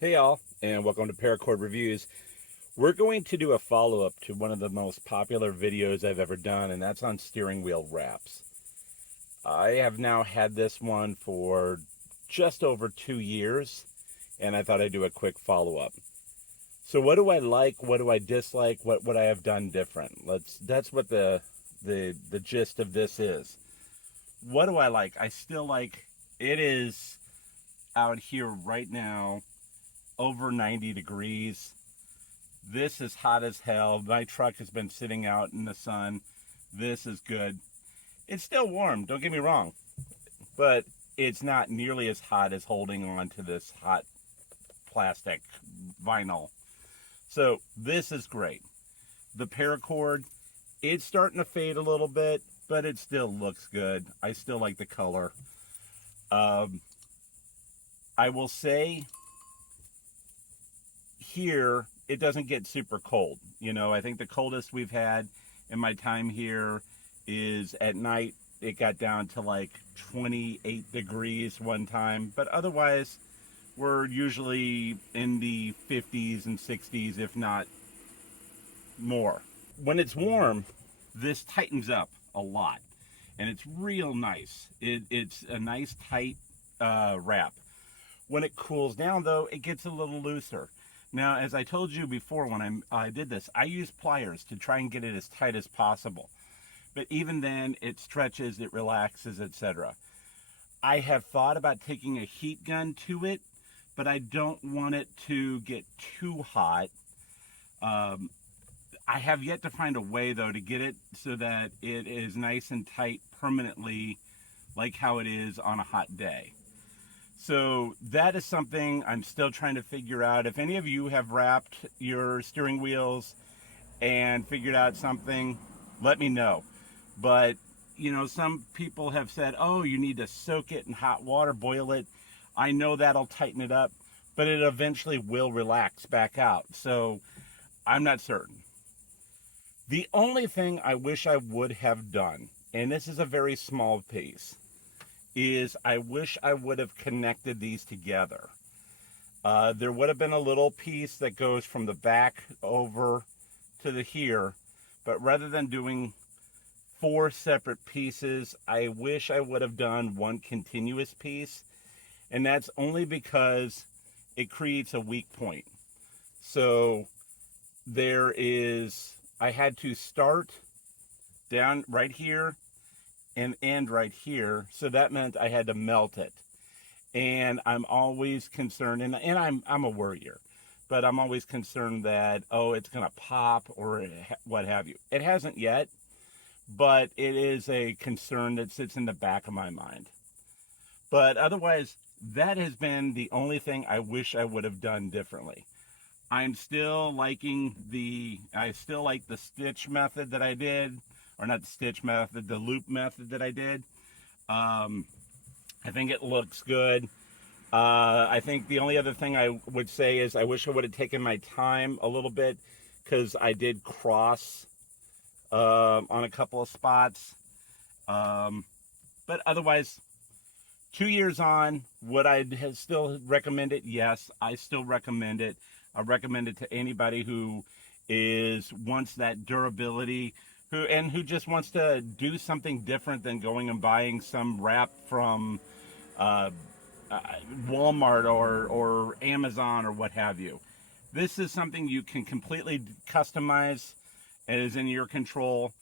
Hey y'all, and welcome to Paracord Reviews. We're going to do a follow-up to one of the most popular videos I've ever done, and that's on steering wheel wraps. I have now had this one for just over 2 years, and I thought I'd do a quick follow-up. So what do I like? What do I dislike? What would I have done different? That's what the gist of this is. What do I like? I still like it is out here right now over 90 degrees. This is hot as hell. My truck has been sitting out in the sun. This is good. It's still warm, don't get me wrong, but it's not nearly as hot as holding on to this hot plastic vinyl. So this is great. The Paracord, it's starting to fade a little bit, but it still looks good. I still like the color. I will say here it doesn't get super cold. I think the coldest we've had in my time here is at night. It got down to like 28 degrees one time, but otherwise we're usually in the 50s and 60s, if not more. When it's warm, this tightens up a lot, and it's real nice. It's a nice tight wrap. When it cools down, though, it gets a little looser. Now, as I told you before, when I did this, I used pliers to try and get it as tight as possible. But even then, it stretches, it relaxes, etc. I have thought about taking a heat gun to it, but I don't want it to get too hot. I have yet to find a way, though, to get it so that it is nice and tight permanently, like how it is on a hot day. So that is something I'm still trying to figure out. If any of you have wrapped your steering wheels and figured out something, let me know. But, some people have said, oh, you need to soak it in hot water, boil it. I know that'll tighten it up, but it eventually will relax back out. So I'm not certain. The only thing I wish I would have done, and this is a very small piece, is I wish I would have connected these together. There would have been a little piece that goes from the back over to the here, but rather than doing 4 separate pieces, I wish I would have done one continuous piece, and that's only because it creates a weak point. So I had to start down right here and end right here, so that meant I had to melt it. And I'm always concerned, and I'm a worrier, but I'm always concerned that, it's gonna pop or what have you. It hasn't yet, but it is a concern that sits in the back of my mind. But otherwise, that has been the only thing I wish I would have done differently. I still like the stitch method that I did, or not the stitch method, the loop method that I did. I think it looks good. I think the only other thing I would say is I wish I would have taken my time a little bit, because I did cross on a couple of spots. But otherwise, 2 years on, would I still recommend it? Yes, I still recommend it. I recommend it to anybody who wants that durability, who just wants to do something different than going and buying some wrap from Walmart or Amazon or what have you. This is something you can completely customize and is in your control.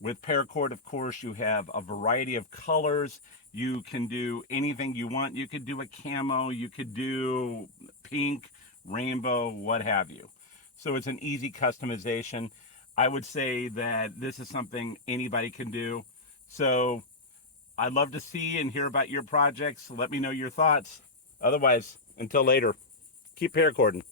With Paracord, of course, you have a variety of colors. You can do anything you want. You could do a camo, you could do pink, rainbow, what have you. So it's an easy customization. I would say that this is something anybody can do. So I'd love to see and hear about your projects. Let me know your thoughts. Otherwise, until later, keep paracording.